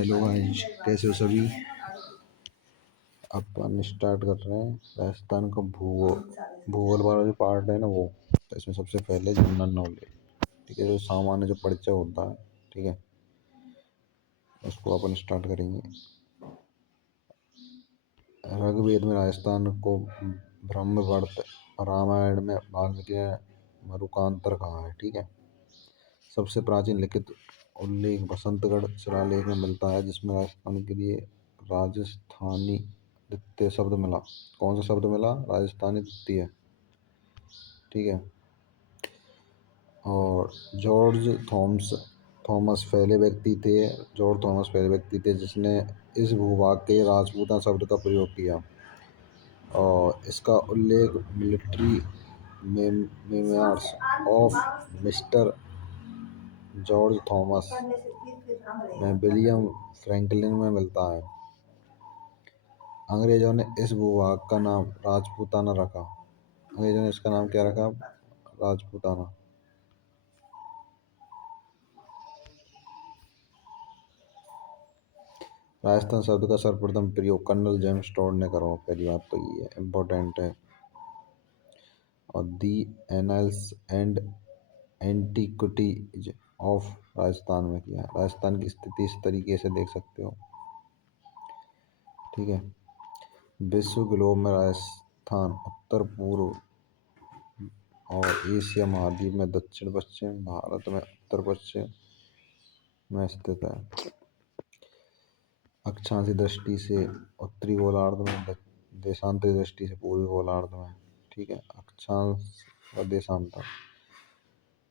Hello guys, कैसे हो सभी। अपन स्टार्ट कर रहे हैं राजस्थान का भूगोल। भूगोल वाला जो पार्ट है ना वो, तो इसमें सबसे पहले जनरल नॉलेज, ठीक है, जो सामान्य जो परिचय होता है, ठीक है, उसको अपन स्टार्ट करेंगे। ऋग्वेद में राजस्थान को ब्रह्मवर्त, रामायण में वाल्मीकि मरुकांतर कहा है, ठीक है। सबसे प्राचीन लिखित उल्लेख बसंतगढ़ शिलालेख में मिलता है, जिसमें राजस्थान के लिए राजस्थानी द्वितीय शब्द मिला। कौन सा शब्द मिला? राजस्थानी द्वितीय, ठीक है। और थॉमस पहले व्यक्ति थे। जॉर्ज थॉमस पहले व्यक्ति थे जिसने इस भूभाग के राजपूता शब्द का प्रयोग किया, और इसका उल्लेख military memoirs of mister George Thomas में विलियम फ्रैंकलिन में मिलता है। अंग्रेजों ने इस भूभाग का नाम राजपूताना रखा। अंग्रेजों ने इसका नाम क्या रखा? राजपूताना। राजस्थान शब्द का सर्वप्रथम प्रयोग कर्नल जेम्स टॉड ने करा। पहली बात तो ये इम्पोर्टेंट है। और the annals and antiquities of Rajasthan में किया। राजस्थान की स्थिति इस तरीके से देख सकते हो, ठीक है। विश्व ग्लोब में राजस्थान उत्तर पूर्व और एशिया महाद्वीप में दक्षिण पश्चिम, भारत में उत्तर पश्चिम में स्थित है। अक्षांशीय दृष्टि से उत्तरी गोलार्ध में, देशांतरी दृष्टि से पूर्वी गोलार्ध में, ठीक है। अक्षांश व देशांतर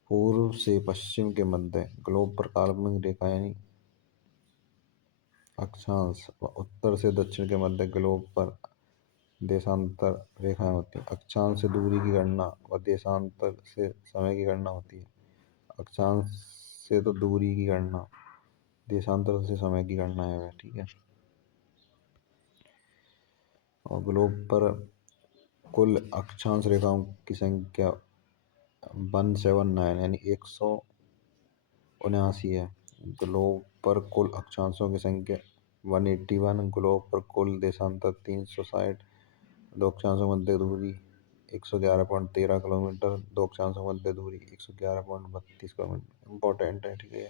पूर्व से पश्चिम के मध्य ग्लोब पर काल्पनिक रेखा यानी अक्षांश, व उत्तर से दक्षिण के मध्य ग्लोब पर देशांतर रेखाएं होती हैं। अक्षांश से दूरी की गणना व देशांतर से समय की गणना होती है। अक्षांश से तो दूरी की गणना, देशांतर से समय की गणना है वह, ठीक है। और ग्लोब पर कुल अक्षांश रेखाओं की संख्या 179 यानी 179 है। ग्लोब पर कुल अक्षांशों की संख्या 181। ग्लोब पर कुल देशांतर 360। दो अक्षांशों मध्य दूरी 111.13 किलोमीटर। दो अक्षांशों मध्य दूरी 111.32 किलोमीटर। इम्पोर्टेंट है, ठीक है।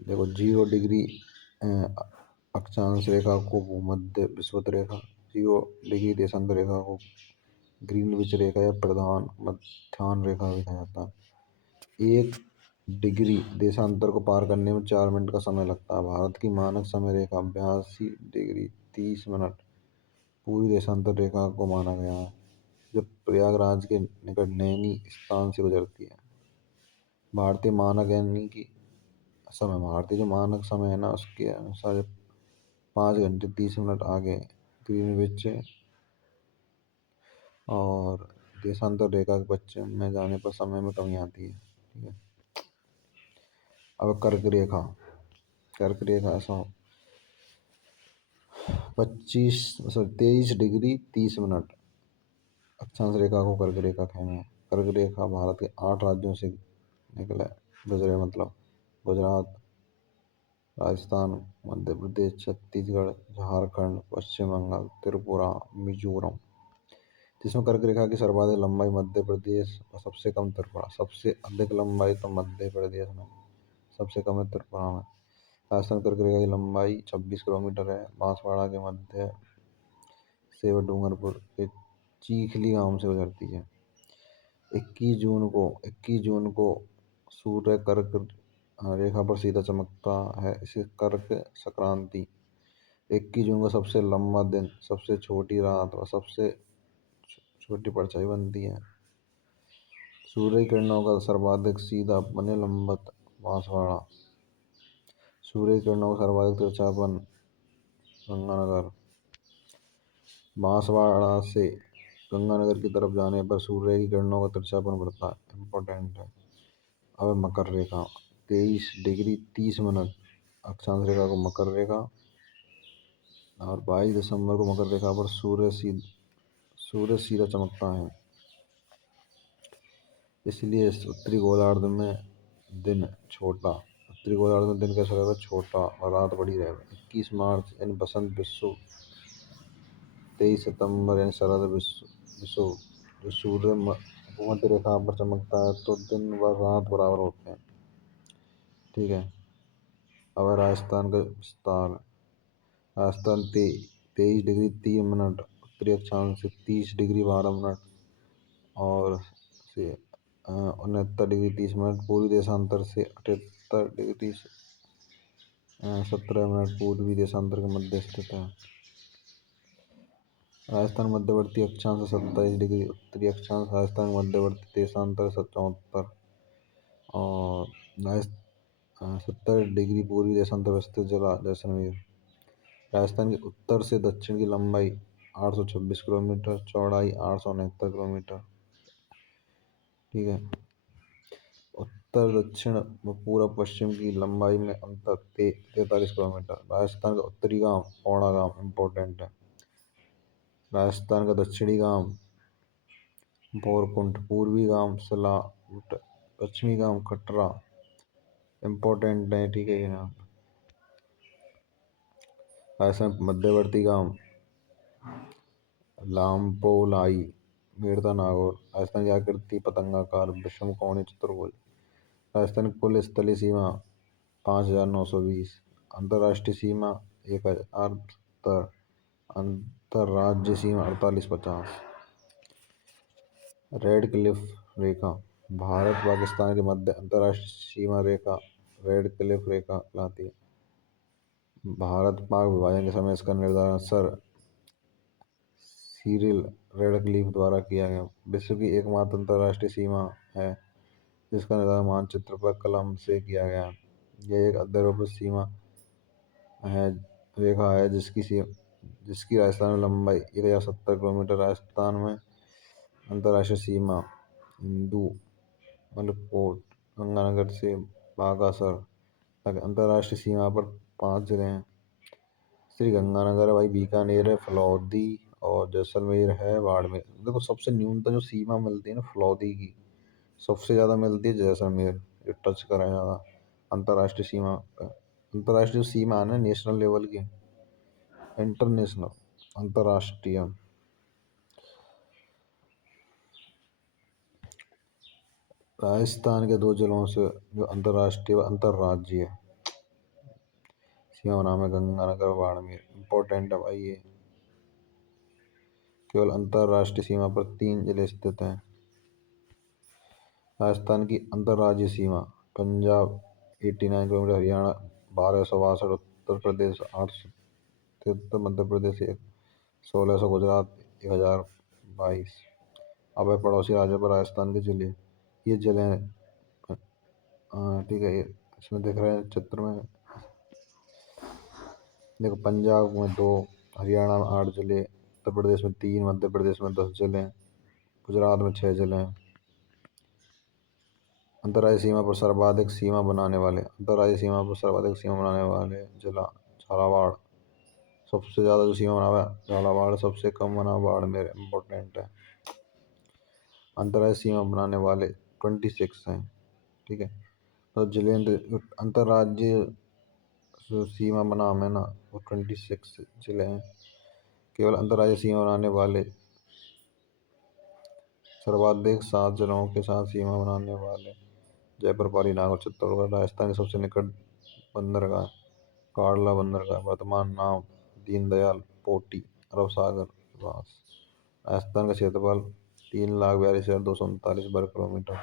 देखो 0 डिग्री अक्षांश रेखा को भूमध्य विषुवत रेखा, 0 डिग्री देशांतर रेखा को ग्रीनविच रेखा या प्रधान मध्याह्न रेखा भी कहा जाता है। 1 डिग्री देशांतर को पार करने में 4 मिनट का समय लगता है। भारत की मानक समय रेखा 82 डिग्री 30 मिनट पूरी देशांतर रेखा को माना गया है, जब प्रयागराज के निकट नैनी स्थान से गुजरती है। भारतीय मानक यानी कि समय, भारतीय जो मानक समय है ना, उसके अनुसार 5 घंटे 30 मिनट आगे ग्रीनविच, और देशांतर रेखा के पश्चिम में जाने पर समय में कमी आती है, ठीक है। अब कर्क रेखा, कर्क रेखा ऐसा 23 डिग्री 30 मिनट अक्षांश रेखा को कर्क रेखा कहते हैं। कर्क रेखा भारत के 8 राज्यों से गुजरे, मतलब गुजरात, राजस्थान, मध्य प्रदेश, छत्तीसगढ़, झारखंड, पश्चिम बंगाल, त्रिपुरा, मिजोरम। जिसमें कर्क रेखा की सर्वाधिक लंबाई मध्य प्रदेश और सबसे कम त्रिपुरा। सबसे अधिक लंबाई तो मध्य प्रदेश में, सबसे कम है त्रिपुरा में। राजस्थान कर्क रेखा की लंबाई 26 किलोमीटर है। बांसवाड़ा के मध्य से वह डूंगरपुर के चीखली गांव से गुजरती है। 21 जून को सूर्य कर्क रेखा पर सीधा चमकता है, इसे कर्क संक्रांति। 21 जून को सबसे लंबा दिन, सबसे छोटी रात और सबसे छोटी परछाई बनती है। सूर्य की किरणों का सर्वाधिक सीधा बने लंबत बांसवाड़ा। सूर्य की किरणों का सर्वाधिक तिरछापन गंगानगर। बांसवाड़ा से गंगानगर की तरफ जाने पर सूर्य की किरणों का तिरछापन बढ़ता है। इम्पोर्टेंट है। अब मकर रेखा 23 डिग्री 30 मिनट अक्षांश रेखा को मकर रेखा, और 22 दिसंबर को मकर रेखा पर सूर्य सीधा चमकता है। इसलिए इस उत्तरी गोलार्ध में दिन छोटा उत्तरी गोलार्ध में दिन कैसा रहेगा, छोटा, और रात बड़ी रहेगी। 21 मार्च यानी बसंत विषुव, 23 सितंबर यानी शरद विषुव, जो सूर्य भूमध्य रेखा पर चमकता है तो दिन व रात बराबर होते हैं। ठीक है। अब है राजस्थान का विस्तार। राजस्थान 23 डिग्री 3 मिनट उत्तरी अक्षांश से, 30 डिग्री 12 मिनट और से 69 डिग्री 30 मिनट पूर्वी देशांतर से, 78 डिग्री 17 मिनट पूर्वी देशांतर के मध्य स्थित है। राजस्थान मध्यवर्ती अक्षांश से 27 डिग्री उत्तरी अक्षांश, राजस्थान मध्यवर्ती देशांतर से 74 और 70 डिग्री पूर्वी देशांतर पर स्थित जिला जैसलमेर। राजस्थान के उत्तर से दक्षिण की लंबाई 826 किलोमीटर, चौड़ाई 869 किलोमीटर। ठीक है। उत्तर दक्षिण व पूर्व पश्चिम की लंबाई में अंतर 43 किलोमीटर। राजस्थान का उत्तरी गांव पौड़ा गांव इम्पोर्टेंट है। राजस्थान का दक्षिणी गांव बोरकुंठ, पूर्वी गांव सिलावट, पश्चिमी गांव कटरा इम्पोर्टेंट है। ठीक है। यहाँ राजस्थान मध्यवर्ती गांव लामपोलाई, मेड़ता नागौर। राजस्थान की आकृति पतंगाकार, विषम कोणीय चतुर्भुज। राजस्थान की कुल स्थलीय सीमा 5,920, अंतर्राष्ट्रीय सीमा 1,070, अंतर्राज्यीय सीमा 4850। रेड क्लिफ रेखा, भारत पाकिस्तान के मध्य अंतर्राष्ट्रीय सीमा रेखा रेड क्लिफ रेखा कहलाती है। भारत पाक विभाजन के समय इसका निर्धारण सर सिरिल रेडक्लिफ द्वारा किया गया। विश्व की एकमात्र अंतर्राष्ट्रीय सीमा है जिसका निर्धारण मानचित्र पर कलम से किया गया। यह एक अध्यारोपित सीमा है रेखा है जिसकी राजस्थान में लंबाई 1070 किलोमीटर। राजस्थान में अंतर्राष्ट्रीय सीमा हिंदू मलकोट गंगानगर से बागासर तक। अंतर्राष्ट्रीय सीमा पर 5 जिले हैं, श्री गंगानगर भाई, बीकानेर है, फलौदी और जैसलमेर है, बाड़मेर। देखो सबसे न्यूनतम जो सीमा मिलती है ना फलौदी की, सबसे ज़्यादा मिलती है जैसलमेर, जो टच करा है ज़्यादा अंतर्राष्ट्रीय सीमा पे। अंतर्राष्ट्रीय सीमा है ना नेशनल लेवल की, इंटरनेशनल, अंतर्राष्ट्रीय। राजस्थान के 2 जिलों से जो अंतर्राष्ट्रीय व अंतर्राज्यीय सीमा नाम है गंगानगर बाड़मेर। इम्पोर्टेंट है भाई ये। केवल अंतर्राष्ट्रीय सीमा पर 3 जिले स्थित हैं। राजस्थान की अंतर्राज्यीय सीमा पंजाब 89 किलोमीटर, हरियाणा 1262, उत्तर प्रदेश 873, मध्य प्रदेश 1600, गुजरात 1022। अब है पड़ोसी राज्यों पर राजस्थान के जिले। ये जिले ठीक है, ये इसमें दिख रहे हैं चित्र में। देखो पंजाब में 2, हरियाणा में 8 जिले, उत्तर प्रदेश में 3, मध्य प्रदेश में 10 जिले, गुजरात में 6 जिले हैं। अंतर्राज्यीय सीमा पर सर्वाधिक सीमा बनाने वाले जिला झालावाड़। सबसे ज़्यादा जो सीमा बना हुआ है झालावाड़, सबसे कम बना बाड़मेर। इम्पोर्टेंट है। अंतर्राज्यीय सीमा बनाने वाले 26 हैं। ठीक है। तो जिले अंतर्राज्यीय जो सीमा बना हमें ना वो 26 जिले हैं। केवल अंतर्राज्यीय सीमा बनाने वाले सर्वाधिक 7 जिलों के साथ सीमा बनाने वाले जयपुर, पाली, नागौर, चित्तौड़गढ़। राजस्थान के सबसे निकट बंदरगाह कांडला बंदरगाह, वर्तमान नाम दीनदयाल पोर्ट, अरब सागर के पास। राजस्थान का क्षेत्रफल 3,42,239 वर्ग किलोमीटर।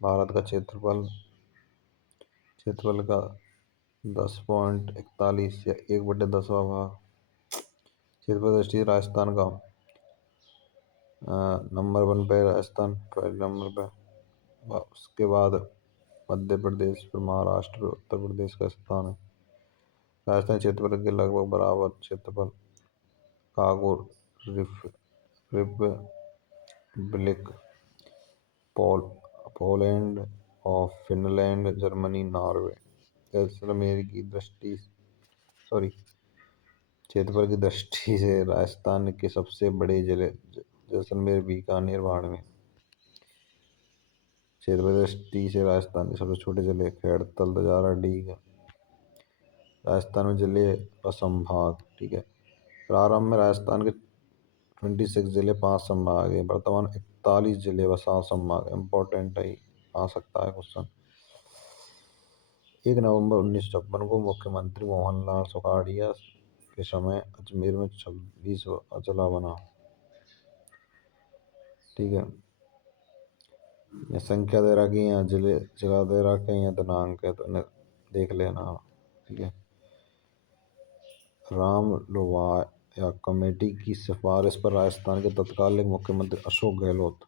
भारत का क्षेत्रफल का 10.41 या 1/10वां भाग। क्षेत्रफल दृष्टि से राजस्थान का नंबर 1 पे, राजस्थान पहले नंबर पे, उसके बाद मध्य प्रदेश, फिर महाराष्ट्र, फिर उत्तर प्रदेश का स्थान है। राजस्थान क्षेत्रफल के लगभग बराबर क्षेत्रफल कांगोर, रिपब्लिक पोलैंड और फिनलैंड, जर्मनी, नॉर्वे। जैसलमेर की दृष्टि सॉरी क्षेत्रफल की दृष्टि से राजस्थान के सबसे बड़े जिले जैसलमेर, बीकानेर, बाड़मेर। क्षेत्र टी से राजस्थान के सबसे छोटे जिले खेड़तल दजारा डी का राजस्थान में जिले व संभाग। ठीक है, प्रारंभ में राजस्थान के 26 जिले 5 संभाग है, वर्तमान 41 जिले व 7 संभाग। इम्पोर्टेंट है, आ सकता है क्वेश्चन। 1 नवंबर 1956 को मुख्यमंत्री मोहनलाल सुखाड़िया के समय अजमेर में 26 अजला बना। ठीक है, ये संख्या दे रखी है, यहाँ जिले जिला दे रखे हैं, दिनांक है तो इन्हें देख लेना। ठीक है, राम लोवाया कमेटी की सिफारिश पर राजस्थान के तत्कालीन मुख्यमंत्री अशोक गहलोत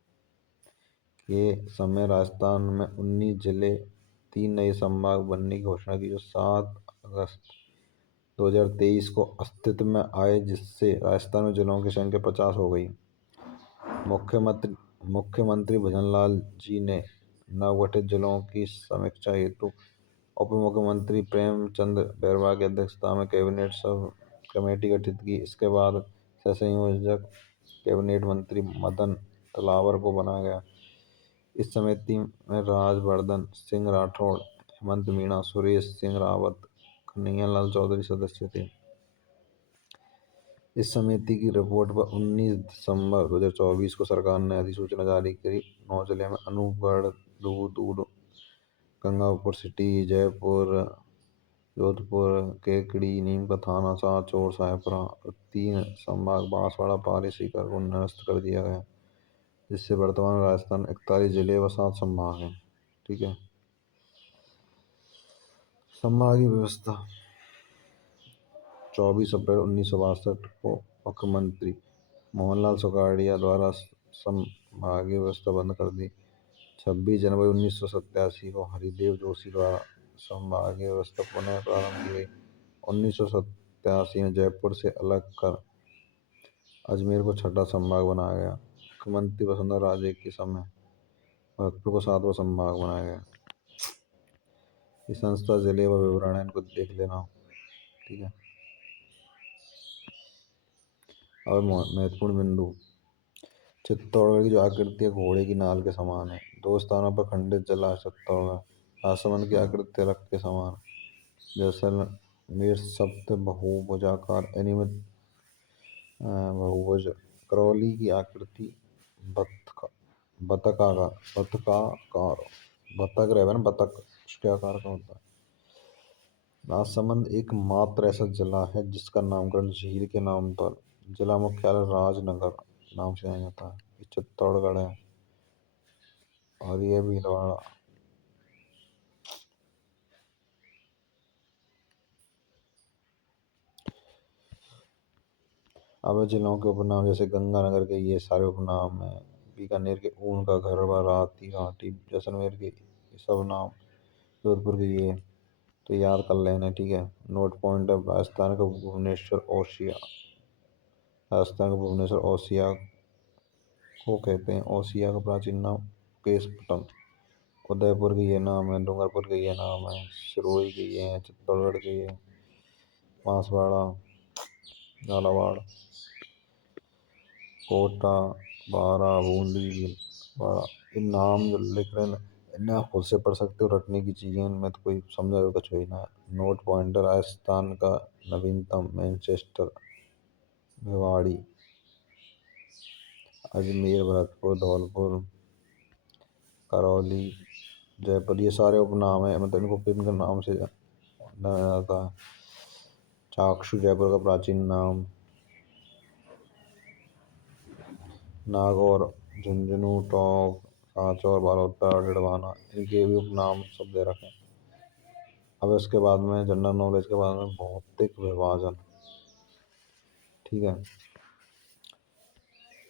के समय राजस्थान में 19 जिले 3 नए संभाग बनने की घोषणा की, जो 7 अगस्त 2023 को अस्तित्व में आए, जिससे राजस्थान में जिलों की संख्या 50 हो गई। मुख्यमंत्री भजनलाल जी ने नवगठित जिलों की समीक्षा हेतु उप मुख्यमंत्री प्रेमचंद बैरवा की अध्यक्षता में कैबिनेट सब कमेटी गठित की। इसके बाद संयोजक कैबिनेट मंत्री मदन तलावर को बनाया गया। इस समिति में राजवर्धन सिंह राठौड़, हेमंत मीणा, सुरेश सिंह रावत, कन्हैया लाल चौधरी सदस्य थे। इस समिति की रिपोर्ट पर 19 दिसंबर 2024 को सरकार ने अधिसूचना जारी की। 9 जिले में अनूपगढ़, दूध, गंगापुर सिटी, जयपुर, जोधपुर, केकड़ी, नीमका थाना, सांचौर, साहेबपुरा और 3 संभाग बांसवाड़ा, पाली, सीकर को निरस्त कर दिया गया, जिससे वर्तमान राजस्थान 41 जिले व 7 संभाग हैं। ठीक है, संभागीय व्यवस्था 24 अप्रैल 1962 को मुख्यमंत्री मोहनलाल सुखाड़िया द्वारा संभागीय व्यवस्था बंद कर दी। 26 जनवरी 1987 को हरिदेव जोशी द्वारा संभागीय व्यवस्था पुनः प्रारंभ की गई। 1987 में जयपुर से अलग कर अजमेर को छठा संभाग बनाया गया। मुख्यमंत्री वसुंधरा राजे के समय भरतपुर को 7वां संभाग बनाया गया। ये संस्था जिले व विवरण है, इनको देख लेना। ठीक है, और महत्वपूर्ण बिंदु। चित्तौड़गढ़ की जो आकृति है घोड़े की नाल के समान है। 2 स्थानों पर खंडित जिला है चित्तौड़गढ़। राजसमंद की आकृति रथ के समान। जैसलमेर सप्त बहुभुजाकार अनियमित बहुभुज। करौली की आकृति बतक रहे ना, बतख उसके आकार का होता है। राजसमंद एकमात्र ऐसा जिला है जिसका नामकरण झील के नाम पर जिला मुख्यालय राजनगर नाम से जाता है। ये चित्तौड़गढ़ है और ये भीलवाड़ा। अब जिलों के उपनाम जैसे गंगानगर के ये सारे उपनाम है। बीकानेर के ऊन का घर व राती घाटी, जैसलमेर के सब नाम, जोधपुर के ये तो याद कर लेना। ठीक है, नोट पॉइंट है। राजस्थान का भुवनेश्वर ओसिया को कहते हैं। ओसिया का प्राचीन नाम केशपट्टन। उदयपुर के ये नाम है, डूंगरपुर के ये नाम है, सिरोही के ये है, चित्तौड़गढ़ के ये, बांसवाड़ा, झालावाड़, कोटा, बारा, बूंदी, भीलवाड़ा। इन नाम जो लिख रहे हैं इन्हें आप खुद से पढ़ सकते हो। रटने की चीजें इनमें तो कोई समझा हुआ कुछ ही ना। Note pointer. राजस्थान का नवीनतम मैनचेस्टर, भिवाड़ी, अजमेर, भरतपुर, धौलपुर, करौली, जयपुर ये सारे उपनाम है, मतलब इनको किन नाम से जाना जाता है। चाक्षु जयपुर का प्राचीन नाम, नागौर, झुंझुनू, टोंक, सांचौर, बालोतरा, डिडवाना इनके भी उपनाम सब दे रखे हैं। अब इसके बाद में जनरल नॉलेज के बाद में भौतिक विभाजन। ठीक है,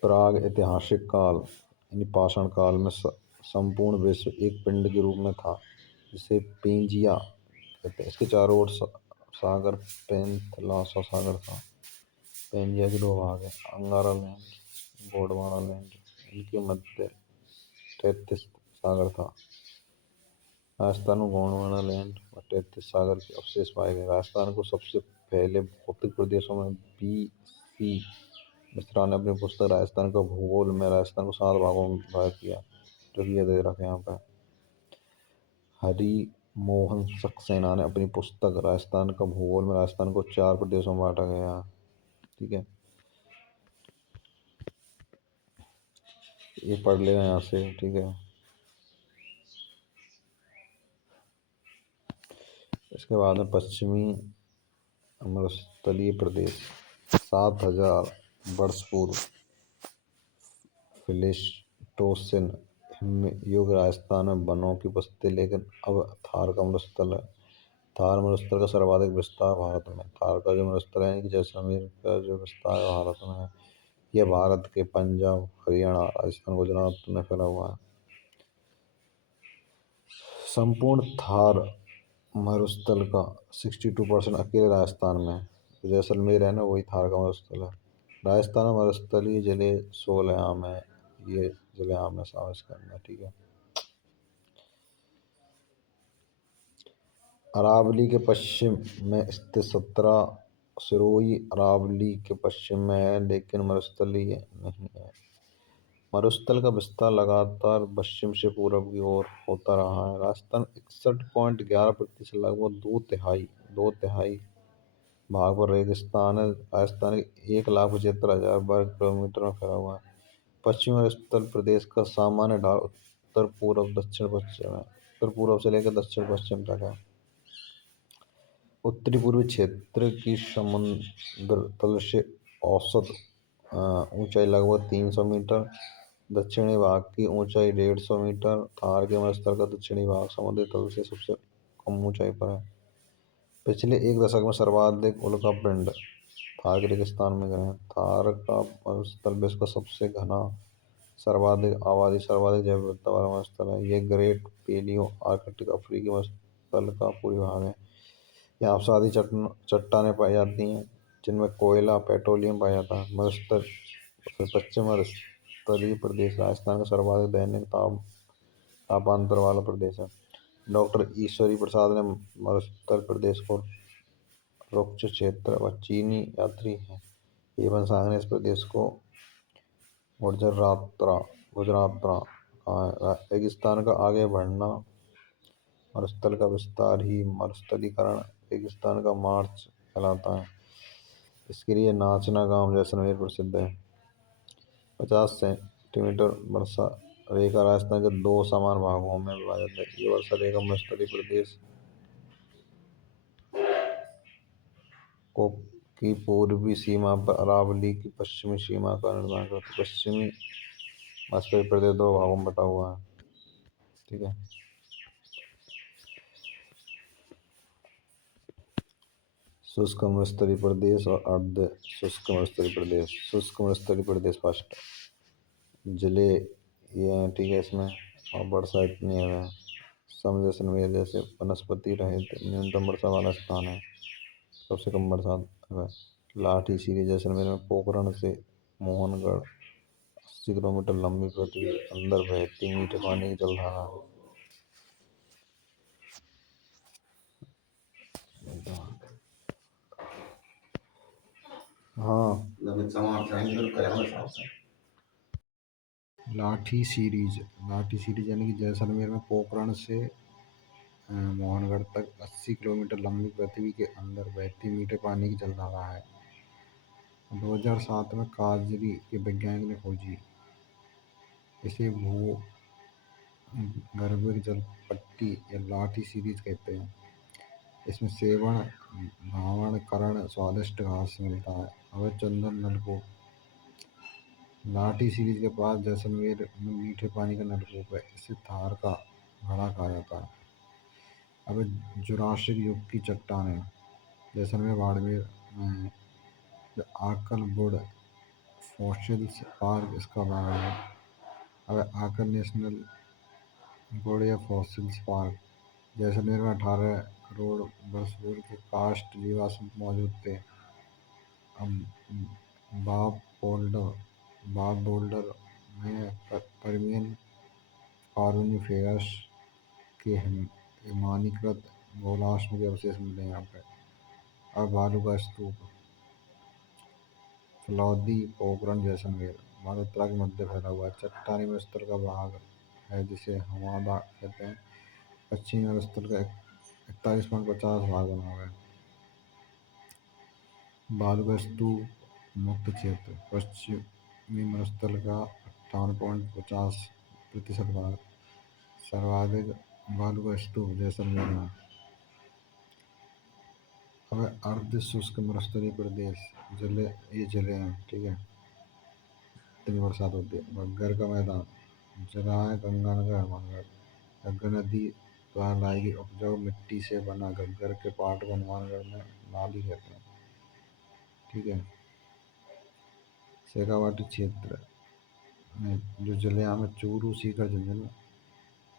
प्राग ऐतिहासिक काल यानी पाषाण काल में संपूर्ण विश्व एक पिंड के रूप में था, जिसे पेंजिया कहते हैं। इसके चारों ओर सागर पेंथलासा सागर था। पेंजिया के 2 भाग है, अंगारा लैंड, गोंडवाना लैंड। इनके मध्य तैतीस सागर था। राजस्थान में गोंडवाना लैंड और तैतीस सागर के अवशेष पाए गए। राजस्थान को सबसे पहले भौतिक प्रदेशों में BC मिश्रा ने अपनी पुस्तक राजस्थान का भूगोल में राजस्थान को 7 भागों में विभाजित किया, जो कि ये दे रखे हैं यहाँ पे। हरि मोहन सक्सेना ने अपनी पुस्तक राजस्थान का भूगोल में राजस्थान को 4 प्रदेशों में बांटा गया। ठीक है, ये पढ़ लेना यहाँ से। ठीक है, इसके बाद में पश्चिमी मरुस्थलीय प्रदेश 7,000 वर्ष पूर्व प्लेस्टोसिन युग राजस्थान में वनों की बस्ती, लेकिन अब थार का मरुस्थल है। थार मरुस्थल का सर्वाधिक विस्तार भारत में। थार का जो मरुस्थल है यानी कि जैसलमेर का जो विस्तार भारत में है, यह भारत के पंजाब, हरियाणा, राजस्थान, गुजरात में फैला हुआ है। संपूर्ण थार मरुस्थल का 62% अकेले राजस्थान में है। जैसलमेर है ना, वही थार का मरुस्थल है। राजस्थान में मरुस्थलीय जिले 16 आम है, ये जिले आम है समावेश करना। ठीक है, अरावली के पश्चिम में स्थित 17 सिरोही अरावली के पश्चिम में है, लेकिन मरुस्थलीय नहीं है। मरुस्थल का विस्तार लगातार पश्चिम से पूर्व की ओर होता रहा है। राजस्थान 61.11%, लगभग दो तिहाई भाग पर रेगिस्तान है। राजस्थान के 1,75,000 वर्ग किलोमीटर में फैला हुआ है। पश्चिमी मरुस्थल प्रदेश का सामान्य ढाल उत्तर पूर्व दक्षिण पश्चिम है, उत्तर पूर्व से लेकर दक्षिण पश्चिम तक है। उत्तरी पूर्वी क्षेत्र की समुद्र तल से औसत ऊंचाई लगभग 300 मीटर, दक्षिणी भाग की ऊंचाई 150 मीटर। थार के मरुस्थल का दक्षिणी भाग समुद्री तल से सबसे कम ऊंचाई पर है। पिछले एक दशक में सर्वाधिक उल्कापिंड थार के रेगिस्तान में गिरे हैं। थार का मरुस्थल विश्व का सबसे घना, सर्वाधिक आबादी, सर्वाधिक जैव विविधता वाला मरुस्थल है। यह ग्रेट पेलियो आर्कटिक अफ्रीकी मरुस्थल का पूरी भाग है। यहाँ अवसादी चट्टानें पाई जाती हैं, जिनमें कोयला, पेट्रोलियम पाया जाता है। मरुस्थल पश्चिम मरुस्थलीय प्रदेश राजस्थान का सर्वाधिक दैनिक तापांतर वाला प्रदेश है। डॉक्टर ईश्वरी प्रसाद ने मरुस्थल प्रदेश को रुक्ष क्षेत्र व चीनी यात्री हैं एवं सांग ने इस प्रदेश को गुजरातरा कहा है। रेगिस्तान का आगे बढ़ना, मरुस्थल का विस्तार ही मरुस्थलीकरण, रेगिस्तान का मार्च कहलाता है। इसके लिए नाचना गांव जैसलमेर प्रसिद्ध है। 50 सेंटीमीटर वर्षा रेखा राजस्थान के 2 समान भागों में विभाजित है। ये वर्षा रेखा मरुस्थलीय प्रदेश को की पूर्वी सीमा पर अरावली की पश्चिमी सीमा का निर्धारण करती है। पश्चिमी मरुस्थलीय प्रदेश 2 भागों में बटा हुआ है। ठीक है, शुष्क मरुस्थलीय प्रदेश और अर्ध शुष्क मरुस्थलीय प्रदेश। शुष्क मरुस्थलीय प्रदेश फर्स्ट जिले ये हैं। ठीक है, इसमें और वर्षा इतनी है, जैसलमेर जैसे वनस्पति रहित न्यूनतम वर्षा वाला स्थान है। सबसे कम बरसात है। लाठी सीरी जैसलमेर में पोखरण से मोहनगढ़ 80 किलोमीटर लंबी पृथ्वी के अंदर बहती मीठे पानी की जलधारा। हाँ, लाठी सीरीज यानी कि जैसलमेर में पोखरण से मोहनगढ़ तक 80 किलोमीटर लंबी पृथ्वी के अंदर बहती मीठे पानी की जलधारा है। 2007 में काजरी के वैज्ञानिक ने खोजी। इसे भूगर्भिक जल पट्टी या लाठी सीरीज कहते हैं। इसमें सेवण, भावण, करण, स्वादिष्ट घास मिलता है। अवैध चंदन नलकूप। लाठी सीरीज के पास जैसलमेर में मीठे पानी का नलकूप है। इसे थार का घड़ा कहा जाता है। अब जुरासिक युग की चट्टानें जैसलमेर बाड़मेर में आकल वुड फॉसिल्स पार्क इसका भाग है। अब आकल नेशनल वुड या फॉसिल्स पार्क जैसलमेर में 18 करोड़ वर्ष पूर्व के कास्ट जीवाश्म मौजूद थे। अब बाब बोल्डर में पर्मियन कॉर्निफेरस के हिमानीकृत बहुलाश्म के अवशेष मिले हैं यहाँ पे। और भालू का स्तूप फलौदी पोखरण जैसलमेर मल्होत्रा के मध्य फैला हुआ है। चट्टानी मरुस्थल का भाग है जिसे हमादा कहते हैं। पश्चिमी मरुस्थल का 41.50 भाग बना हुआ है। बालू का स्तूप मुक्त क्षेत्र पश्चिमी मरुस्थल का 58.50% भाग। सर्वाधिक बालू का स्तूप जैसलमेर में। अब अर्ध शुष्क मरुस्थलीय प्रदेश जिले, ये जिले हैं, ठीक है। इतनी बरसात होती है। घग्गर का मैदान जिला है गंगानगर हनुमानगढ़। घग्गर नदी द्वारा लाई गई उपजाऊ मिट्टी से बना घग्गर के पाट को हनुमानगढ़ में नाली कहते हैं, ठीक है। शेखावाटी क्षेत्र में जो जिले में चूरू सीकर झुंझुनू,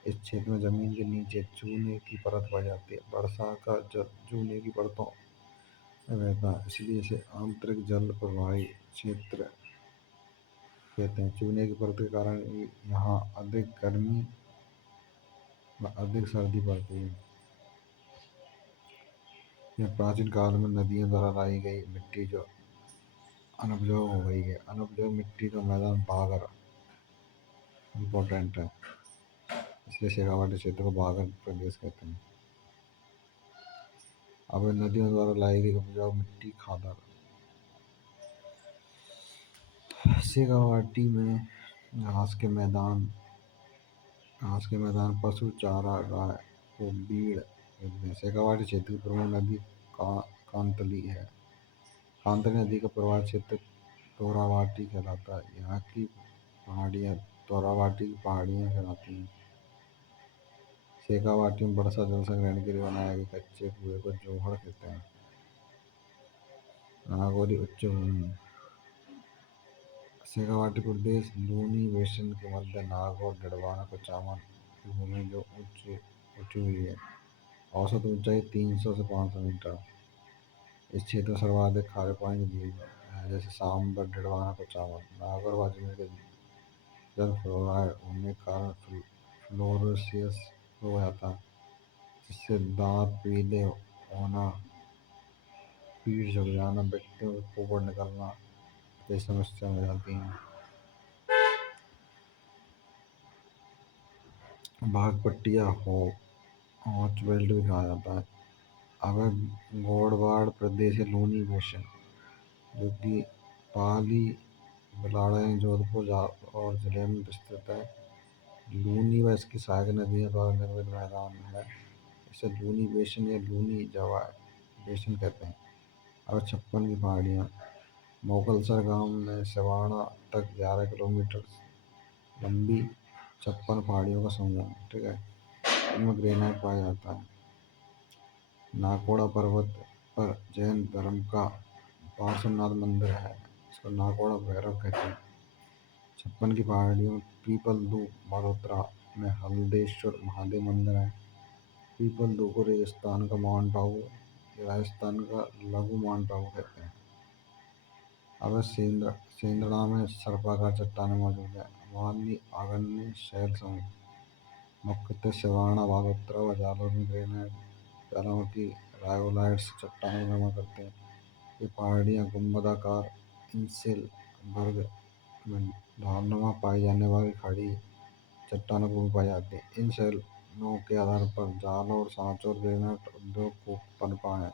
इस क्षेत्र में जमीन के नीचे चूने की परत पड़ जाती है। वर्षा का जल चूने की परतों में बहता है, इसलिए इसे आंतरिक जल प्रवाही क्षेत्र कहते हैं। चूने की परत के कारण यहाँ अधिक गर्मी व अधिक सर्दी पड़ती है। यह प्राचीन काल में नदियों द्वारा लाई गई मिट्टी जो अनुपजाऊ हो गई है। अनुपजाऊ मिट्टी का मैदान बागर इम्पोर्टेंट है, इसलिए शेखावाटी क्षेत्र को बागर प्रदेश कहते हैं। अब नदियों द्वारा लाई गई उपजाऊ मिट्टी खादर। शेखावाटी में घास के मैदान पशु चारा गाय को बीड़ कहते हैं। शेखावाटी क्षेत्र की प्रमुख नदी कांतली है। कांतली नदी का प्रवाह क्षेत्र तोरावाटी कहलाता है। यहाँ की पहाड़ियाँ तोरावाटी की पहाड़ियाँ कहलाती हैं। शेखावाटी में वर्षा जल संग्रहण के लिए बनाए गए कच्चे कुएं को जोहड़ कहते हैं। नागौरी उच्च भूमि शेखावाटी प्रदेश लूनी बेसिन के मध्य नागौर डिडवाना कुचामन की भूमि जो ऊंची हुई है। औसत ऊंचाई 300 से 500 मीटर। इस क्षेत्र में सर्वाधिक खारे पानी की झील है, जैसे सांबर डिडवाना कुचामन। नागौर व अजमेर के जल फ्लोराइड होने के कारण फ्लोरोसिस हो जाता है, जिससे दांत पीले होना, पीठ झुक जाना, व्यक्तियों को पोपड़ निकलना जैसी समस्या हो जाती हैं। बाघपट्टिया हॉच बेल्ट भी कहा जाता है। अब गौड़वाड़ प्रदेश है लूनी बेसिन, जो कि पाली बिलाड़े जोधपुर और जिले में विस्तृत है। लूनी व इसकी सहायक नदियों द्वारा निर्मित मैदान है। इसे लूनी बेसिन या लूनी जवा बेसिन कहते हैं। अब 56 की पहाड़ियाँ मोगलसर गांव में सिवाना तक 11 किलोमीटर लंबी 56 पहाड़ियों का समूह है, ठीक है। इनमें ग्रेनाइट पाया जाता है। नाकोड़ा पर्वत पर जैन धर्म का पार्श्वनाथ मंदिर है, इसको नाकोड़ा भैरव कहते हैं। 56 की पहाड़ियों में पीपलदू मल्होत्रा में हल्देश्वर महादेव मंदिर है। पीपलदू को राजस्थान का माउंट आबू या राजस्थान का लघु माउंट आबू कहते हैं। अब सेंदड़ा में सर्पाकार चट्टानें मौजूद है। वाली आग्नेय शैल समूह मुख्यतः सिवाना बालोतरा व जालौर में ग्रेनाइट ज्वालामुखी रायोलाइट्स चट्टानें जमा करते हैं। ये पहाड़ियाँ गुंबदाकार इंसिल वर्ग में ढालनुमा पाई जाने वाली खड़ी चट्टानों को पाई जाती है। इन शैलों के आधार पर जालौर सांचौर ग्रेनाइट उद्योग को पनपा है।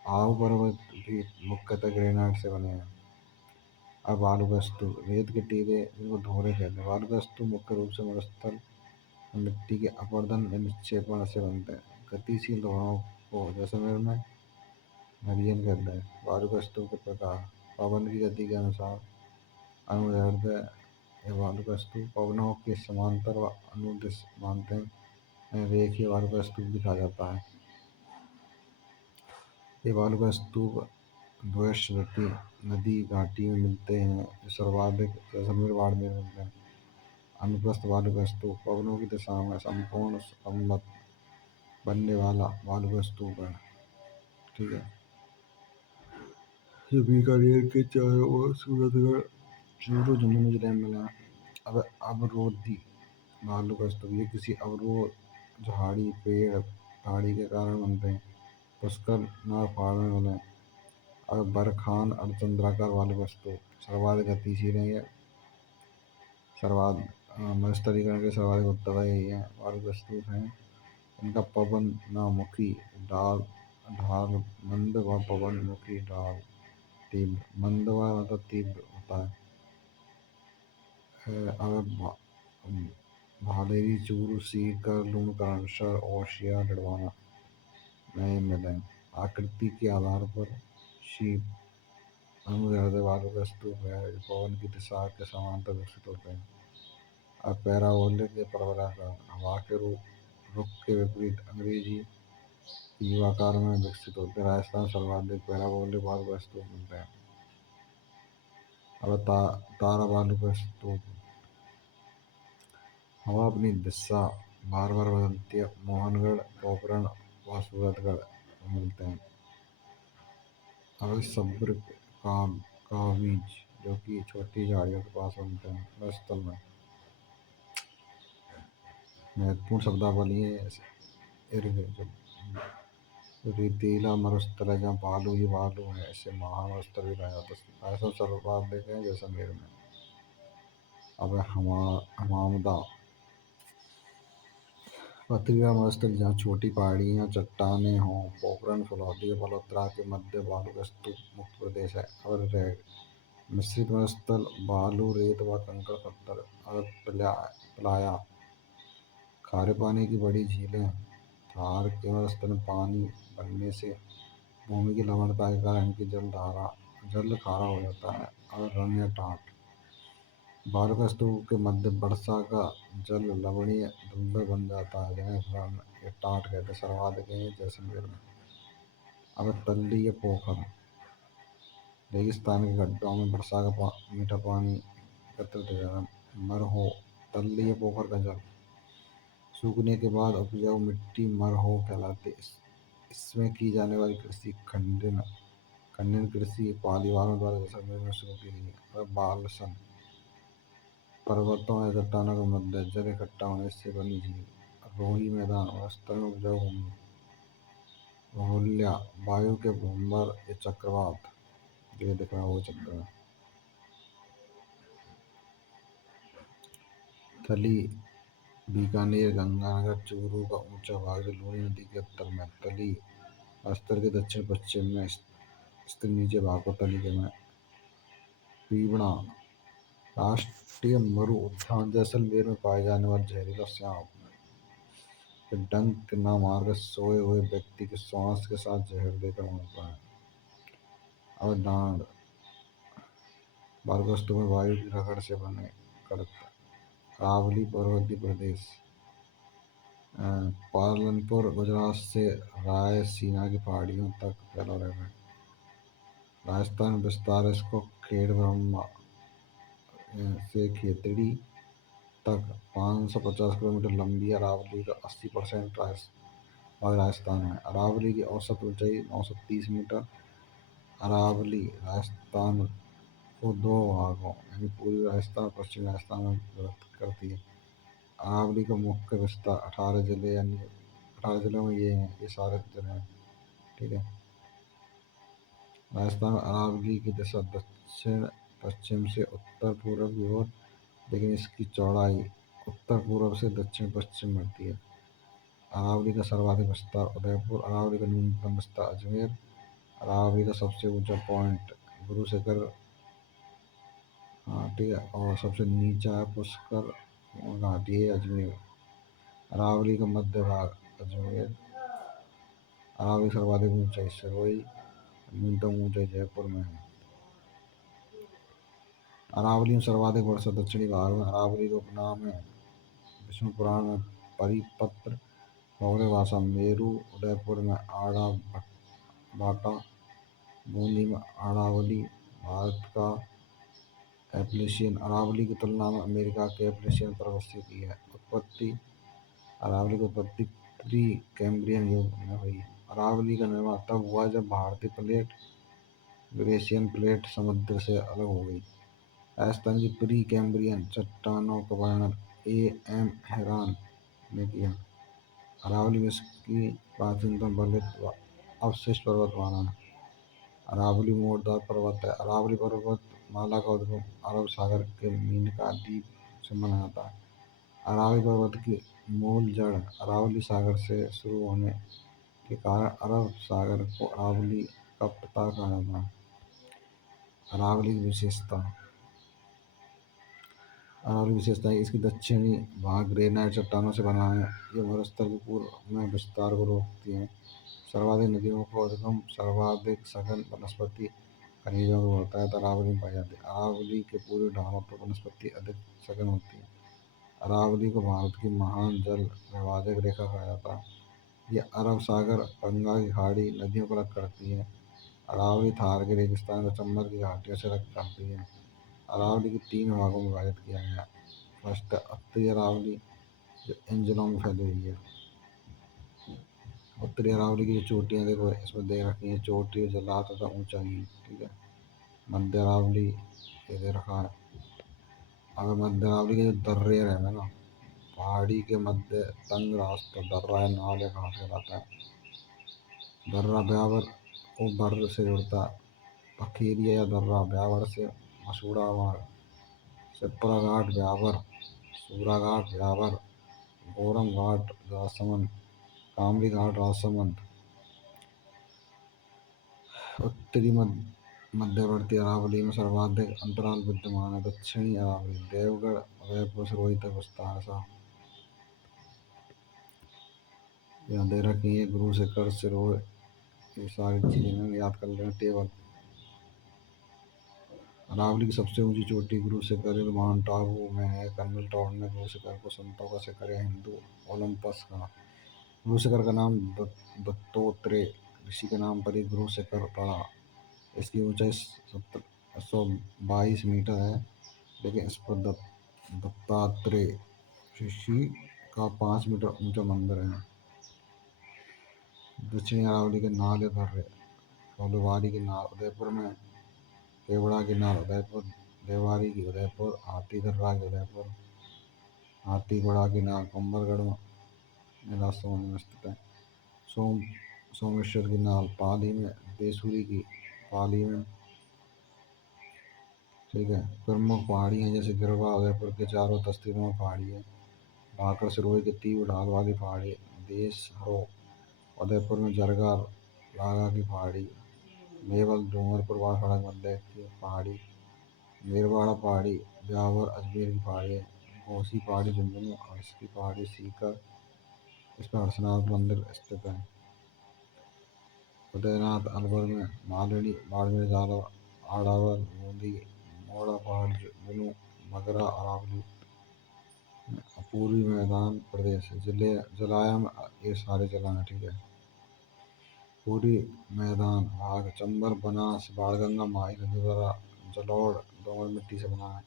आबू पर्वत भी मुख्यतः ग्रेनाइट से बने हैं। अब बालू का स्तूप रेत के टीले जिनको ढोरे कहते हैं। बालू का स्तूप मुख्य रूप से मरुस्थल मिट्टी के अपरदन या निक्षेपण से बनते हैं। गतिशील धोरणों को जैसलमेर में मरियन कहते हैं। बालू का स्तूप के प्रकार पवन की गति के अनुसार अनुदैर्ध्य या बालू का स्तूप पवनों के समांतर व अनुदिश मानते हैं रेखीय बालू का स्तूप भी कहा जाता है। ये बालू का स्तूप द्वैश्रवती नदी घाटी में मिलते हैं, जो सर्वाधिक जैसलमेर बाड़मेर में मिलते हैं। अनुप्रस्थ बालू का स्तूप पवनों की दिशा में संपूर्ण संवत बनने वाला बालू का स्तूप है, ठीक है। ये बीकानेर के चारों ओर सूरतगढ़ चूरू झुंझुनू जिले में मिला। अब अवरोधी बालू का स्तूप ये किसी अवरोध झाड़ी पेड़ पहाड़ी के कारण बनते हैं। पुष्कर नाग पहाड़ में मिले। अब बरखान अर्धचंद्राकार बालू का स्तूप सर्वाधिक गतिशील है। ये मरुस्थलीकरण के सर्वाधिक उत्तरदायी है बालू का स्तूप है। इनका पवनमुखी ढाल ढाल मंद व पवनमुखी ढाल तीव्र। मंद व मतलब तीव्र होता है। अगर भालेरी चूरू सीकर लूणकरण शर ओशिया डिडवाना नए मिलें। आकृति के आधार पर शीप अनुदैर्ध्य वालों का स्तूप है जो पवन की दिशा के समांतर विकसित होते हैं। अब पैराबोलिक के प्रवराकार हवा के रुख के विपरीत अंग्रेजी युवाकार में विकसित होते हैं। राजस्थान सर्वाधिक पैराबोलिक वालु का स्तूप मिलते हैं। अब तारा वालु का स्तूप। हवा अपनी दिशा बार बार बदलती है। मोहनगढ़ पोखरण व सूरतगढ़ मिलते हैं। अब सब्र का बीज जो कि छोटी झाड़ियों के पास मिलते हैं। स्थल में महत्वपूर्ण शब्दावली है। रेतीला मरुस्थल है जहाँ बालू ही बालू है, इसे महामरुस्थल भी कहा जाता है। ऐसा सर्वाधिक है जैसलमेर में। अब हमामदा पथरीला मरुस्थल जहाँ छोटी पहाड़ियाँ चट्टानें हों। पोखरण फुलौदी बलोत्रा के मध्य बालू का स्तूप मुक्त प्रदेश है। और मिश्रित मरुस्थल बालू रेत व कंकड़ पत्थर। और प्लाया खारे पानी की बड़ी झीलें। थार के मरुस्थल में पानी बनने से भूमि की लवणता के कारण इनकी जल खारा हो जाता है। और रण या टाट बालू का स्तूप के मध्य वर्षा का जल लवणीय दलदल बन जाता है जिन्हें रण या टाट कहते हैं। सर्वाधिक है जैसलमेर में। अब तल्लीय पोखर रेगिस्तान के गड्ढों में वर्षा का मीठा पानी एकत्रित हो जाता है। मरहो तल्लीय पोखर का जल सूखने के बाद उपजाऊ मिट्टी मरहो कहलाती है। इसमें की जाने वाली कृषि खंडन कृषि पालीवालों द्वारा जैसलमेर में शुरू की गई है। और बालसन पर्वतों या चट्टानों के मध्य जल इकट्ठा होने से बनी झील। रोही मैदान वास्तव में उपजाऊ भूमि। बहुल्या वायु के भूमर या चक्रवात जो दिख रहा है वो चक्र है। थली बीकानेर गंगानगर चूरू का ऊंचा भाग जो लूनी नदी के उत्तर में। तली अस्तर के दक्षिण पश्चिम में स्थित नीचे भाग को तली के में। पीवड़ा राष्ट्रीय मरु उद्यान जैसलमेर में पाए जाने वाले जहरीला सांप। डंक न मारकर सोए हुए व्यक्ति के श्वास के साथ जहर देकर मरता है। और डांड बालकोष्ठों में वायु की रगड़ से बने करता। अरावली पर्वतीय प्रदेश पालनपुर गुजरात से रायसीना की पहाड़ियों तक फैला रहता है। राजस्थान में विस्तार इसको खेड़ ब्रह्मा से खेतड़ी तक 550 किलोमीटर लंबी। अरावली का 80% भाग राजस्थान में। अरावली की औसत ऊंचाई 930 मीटर। अरावली राजस्थान को दो भागों यानी पूर्वी राजस्थान और पश्चिमी राजस्थान में विभक्त करती है। अरावली का मुख्य विस्तार 18 जिले यानी 18 जिलों में ये सारे जिले हैं। ठीक है। राजस्थान में अरावली की दिशा दक्षिण पश्चिम से उत्तर पूर्व की ओर, लेकिन इसकी चौड़ाई उत्तर पूर्व से दक्षिण पश्चिम बढ़ती है। अरावली का सर्वाधिक विस्तार उदयपुर। अरावली का न्यूनतम विस्तार अजमेर। अरावली का सबसे ऊंचा पॉइंट गुरु शिखर। हाँ ठीक है। और सबसे नीचा है पुष्कर घाटी है अजमेर। अरावली का मध्य भाग अजमेर। अरावली सर्वाधिक ऊंचाई सिरोही। न्यूनतम ऊंचाई जयपुर में है। अरावली में सर्वाधिक वर्षा दक्षिणी भाग में। अरावली का उपनाम है विष्णु पुराण में परिपत्र भौगोलिक भाषा मेरू। उदयपुर में आड़ा बाटा। बूंदी में अरावली। भारत का एप्लेशियन अरावली की तुलना में अमेरिका के एप्लेशियन पर्वत से की है। उत्पत्ति अरावली की उत्पत्ति प्री कैम्ब्रियन युग में हुई। अरावली का निर्माण तब हुआ जब भारतीय प्लेट ग्लेशियन प्लेट समुद्र से अलग हो गई। राजस्थान की प्री कैम्ब्रियन चट्टानों का वर्णन A.M. हैरान ने किया। अरावली विश्व की प्राचीनतम बलित अवशिष्ट पर्वतमाला है। अरावली मोड़दार पर्वत है। अरावली पर्वत माला का उद्गम अरब सागर के मीनका द्वीप से माना जाता है। अरावली पर्वत की मूल जड़ अरावली सागर से शुरू होने के कारण अरब सागर को अरावली का पता कहा जाता है। अरावली की विशेषता। अरावली विशेषता है इसकी दक्षिणी भाग ग्रेनाइट चट्टानों से बना है। ये मरुस्थल के पूर्व में विस्तार को रोकती है। सर्वाधिक नदियों को उद्गम सर्वाधिक सघन वनस्पति खनिजों को होता है तो अरावली में पाई जाती है। अरावली के पूर्वी ढालों पर वनस्पति अधिक सघन होती है। अरावली को भारत की महान जल विभाजक रेखा कहा जाता है। यह अरब सागर, गंगा की खाड़ी, नदियों को अलग करती है। अरावली थार के रेगिस्तान और चंबल की घाटियों से अलग करती है। अरावली के तीन भागों में विभाजित किया गया है। फर्स्ट उत्तरी अरावली जो इन जिलों में फैली हुई है। उत्तरी अरावली की जो चोटियाँ देखो इसमें दे रखी हैं, चोटी जला तथा ऊंचाई, ठीक है। मध्य अरावली ये दे रखा है। अगर मध्य अरावली के जो दर्रे रहे ना, पहाड़ी के मध्य तंग रास्ता दर्रा है, नाल या घाट कहलाता है। दर्रा ब्यावर को बर्र से जुड़ता है। पखेरिया या दर्रा ब्यावर से मसूड़ा मार्ग, सिपरा घाट ब्यावर, सूरा घाट ब्यावर, गोरम घाट राजसमंद, कामली घाट राजसमंद। उत्तरी मध्यवर्ती अरावली में सर्वाधिक अंतराल विद्यमान है। दक्षिणी अरावली देवगढ़ उदयपुर सिरोही तक विस्तार सा यहाँ दे रखी है। गुरु शिखर सिरोही ये सारी चीजें याद कर लेना टेबल। अरावली की सबसे ऊंची चोटी गुरु शिखर माउंट आबू में है। कर्नल टॉड ने गुरु शिखर को संतों का शिखर या हिंदू ओलंपस कहा। गुरु शिखर का नाम दत्तोत्रेय ऋषि के नाम पर ही गुरु शिखर पड़ा। इसकी ऊंचाई 1722 मीटर है, लेकिन इस पर दत्तात्रेय ऋषि का 5 मीटर ऊंचा मंदिर है। दक्षिणी अरावली के नाल या दर्रे फूलवारी की नाल उदयपुर में, केवड़ा की नाल उदयपुर, देवारी की उदयपुर, हाथीदर्रा की उदयपुर, हाथीगढ़ा की नाल कुंभलगढ़ में राजसमंद में स्थित है। सोमेश्वर की नाल पाली में, देसूरी की पाली में, ठीक है। प्रमुख पहाड़ियाँ जैसे गिरवा उदयपुर के चारों तस्तीरों में पहाड़ी है। भाकर सिरोही के तीव्र ढाल वाली पहाड़ी, देश हरो उदयपुर में, जरगा लागा की पहाड़ी, मेवल डूंगरपुर बांसवाड़ा के मध्य की पहाड़ी, मेरवाड़ा पहाड़ी ब्यावर अजमेर की पहाड़ी है। घोसी पहाड़ी झुंझुनू हर्ष की पहाड़ी सीकर, इस पर हर्षनाथ मंदिर स्थित है। उदयनाथ अलवर में, मालड़ी बाड़मेर जालौर आड़ावर बूंदी मोड़ा पहाड़ जुनू मगरा अरावली। पूर्वी मैदान प्रदेश जिले जलायम ये सारे जिला हैं, ठीक है। पूर्वी मैदान भाग चंबल बनास बाणगंगा माही नदी द्वारा जलोढ़ दोमट मिट्टी से बना है।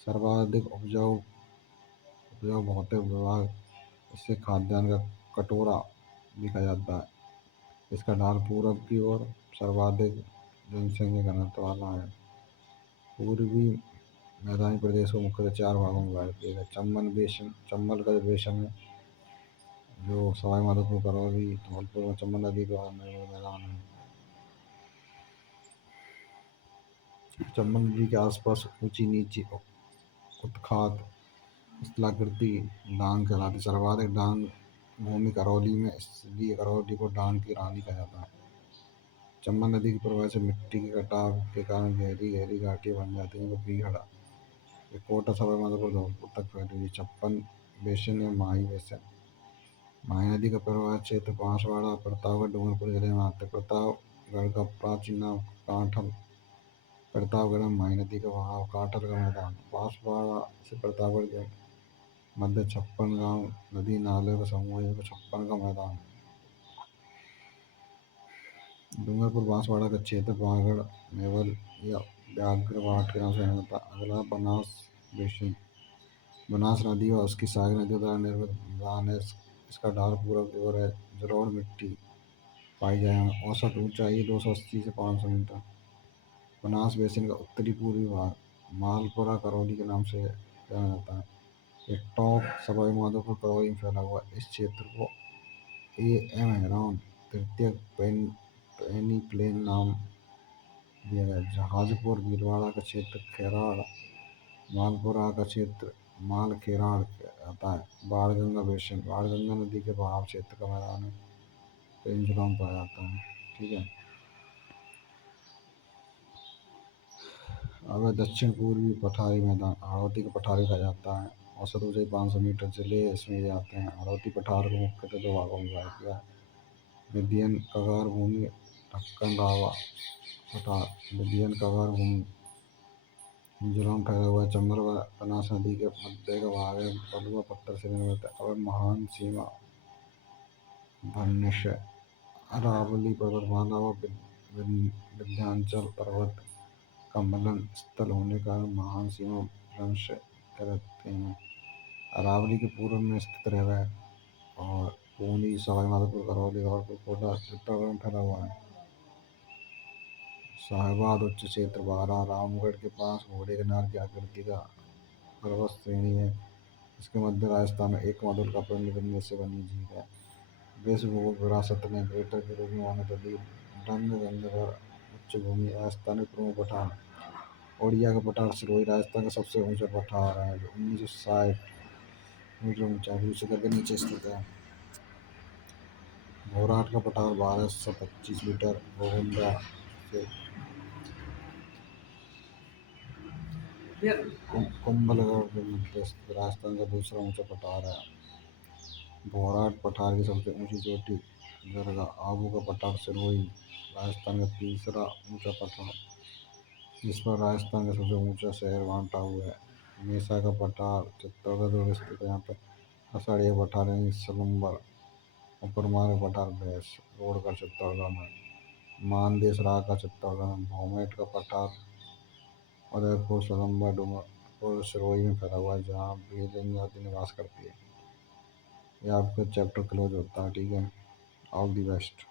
सर्वाधिक उपजाऊ उपजाऊ भौतिक विभाग, इससे खाद्यान्न का कटोरा भी कहा जाता है। इसका ढाल पूरब की ओर सर्वाधिक जनसंख्या घनत्व वाला है। पूर्वी मैदानी प्रदेश को मुख्यतः 4 भागों में विभाजित किया गया। चंबल बेसिन, चंबल का जो बेसिन है जो सवाई माधोपुर करौली धौलपुर में चंबल नदी का मैदान है। चंबल नदी के आसपास ऊंची नीची उत्खात स्थलाकृति डांग कहलाती। सर्वाधिक डांग भूमि करौली में, इसलिए करौली को डांग की रानी कहा जाता है। चंबल नदी के प्रवाह से मिट्टी के कटाव के कारण गहरी गहरी घाटियां बन जाती हैं। बीहड़ ये कोटा सवाई माधोपुर धौलपुर तक फैली हुई। छप्पन बेसिन या माही बेसिन, माही नदी का प्रवाह क्षेत्र बांसवाड़ा प्रतापगढ़ डूंगरपुर जिले में आता है। प्रतापगढ़ का प्राचीन नाम कांठल, प्रतापगढ़ में माही नदी का बहाव कांठल का मैदान। बांसवाड़ा से प्रतापगढ़ के मध्य 56 गांव नदी नाले का समूह है, 56 का मैदान। डूंगरपुर बांसवाड़ा का क्षेत्र बागड़ मेवल या व्याघ्रवाट के नाम से जाना जाता है। अगला बनास बेसिन, बनास नदी और उसकी सहायक नदियों द्वारा निर्मित मैदान है। इसका ढाल पूरब की ओर है। जलोढ़ मिट्टी पाई जाए। औसत ऊंचाई 280 से 500 मीटर। बनास बेसिन का उत्तरी पूर्वी भाग मालपुरा करौली के नाम से जाना जाता है। ये टॉप सवाई माधोपुर करौली में फैला हुआ है। इस क्षेत्र को ए एम हेरॉन तृतीयक पेनीप्लेन नाम दिया गया। जहाजपुर भीलवाड़ा का क्षेत्र, खैराड़ मालपुरा का क्षेत्र मालखेराड़ आता है। बाणगंगा बेसिन, बाणगंगा नदी के बहाव क्षेत्र का मैदान है, पेंजुलम पाया जाता है। ठीक है। अब दक्षिण पूर्वी पठारी मैदान, हाड़ौती का पठार कहा जाता है। औसत ऊंचाई 500 मीटर जिले इसमें जाते हैं। हाड़ौती पठार को मुख्यतः दो भागों में विभाजित किया है, विंध्यन कगार भूमि, ढक्कन रावा पठार। विंध्यन कगार भूमि मिजोरम ठहरा हुआ है। चंबल व बनास नदी के मध्य का भाग है, बलुआ पत्थर से निर्मित है। और महान सीमा भन्य अरावली पर्वतमाला व विंध्याचल पर्वत का मिलन स्थल होने के कारण महान सीमा भ्रंश कहते हैं। अरावली के पूर्व में स्थित है और पूर्वी सवाईमाधोपुर, करौली, धौलपुर, कोटा चित्तौड़गढ़ में फैला हुआ है। साहिबाद उच्च क्षेत्र, बारा रामगढ़ के पास घोड़े के नार की आकृति का पर्वत श्रेणी है। इसके मध्य राजस्थान में एक मधुर का पिंड गिरने से बनी झील है। विश्व भूगोल विरासत में ग्रेटर के रूप में मान्यता दी। डंग गंगाधर उच्च भूमि, राजस्थान में प्रमुख पठार। ओडिया का पठार सिरोही राजस्थान का सबसे ऊंचा पठार है, जो 1960 मीटर ऊंचा है, भूसागर के नीचे स्थित है। भोरहाट का पठार 1225 मीटर, गोविंदा से कुंभलगढ़ के मध्य स्थित राजस्थान का दूसरा ऊंचा पठार है। भोरहाट पठार की सबसे ऊंची चोटी गरगा। आबू का पठार सिरोही राजस्थान का तीसरा ऊंचा पठार, जिस पर राजस्थान का सबसे ऊंचा शहर माउंट आबू है। मेसा का पठार चित्तौड़गढ़ दुर्ग स्थित है, यहाँ पे हसाड़िया पठार यानी सलम्बर। ऊपरमार पठार भैंस रोड का चित्तौड़गढ़ में। मानदेश राग का चित्तौड़गढ़ में। भौमेट का पठार उदयपुर सलम्बर डूंगरपुर सिरोही में फैला हुआ है, जहाँ भील जनजाति निवास करती है। ये आपका चैप्टर क्लोज होता है। ठीक है। All the best.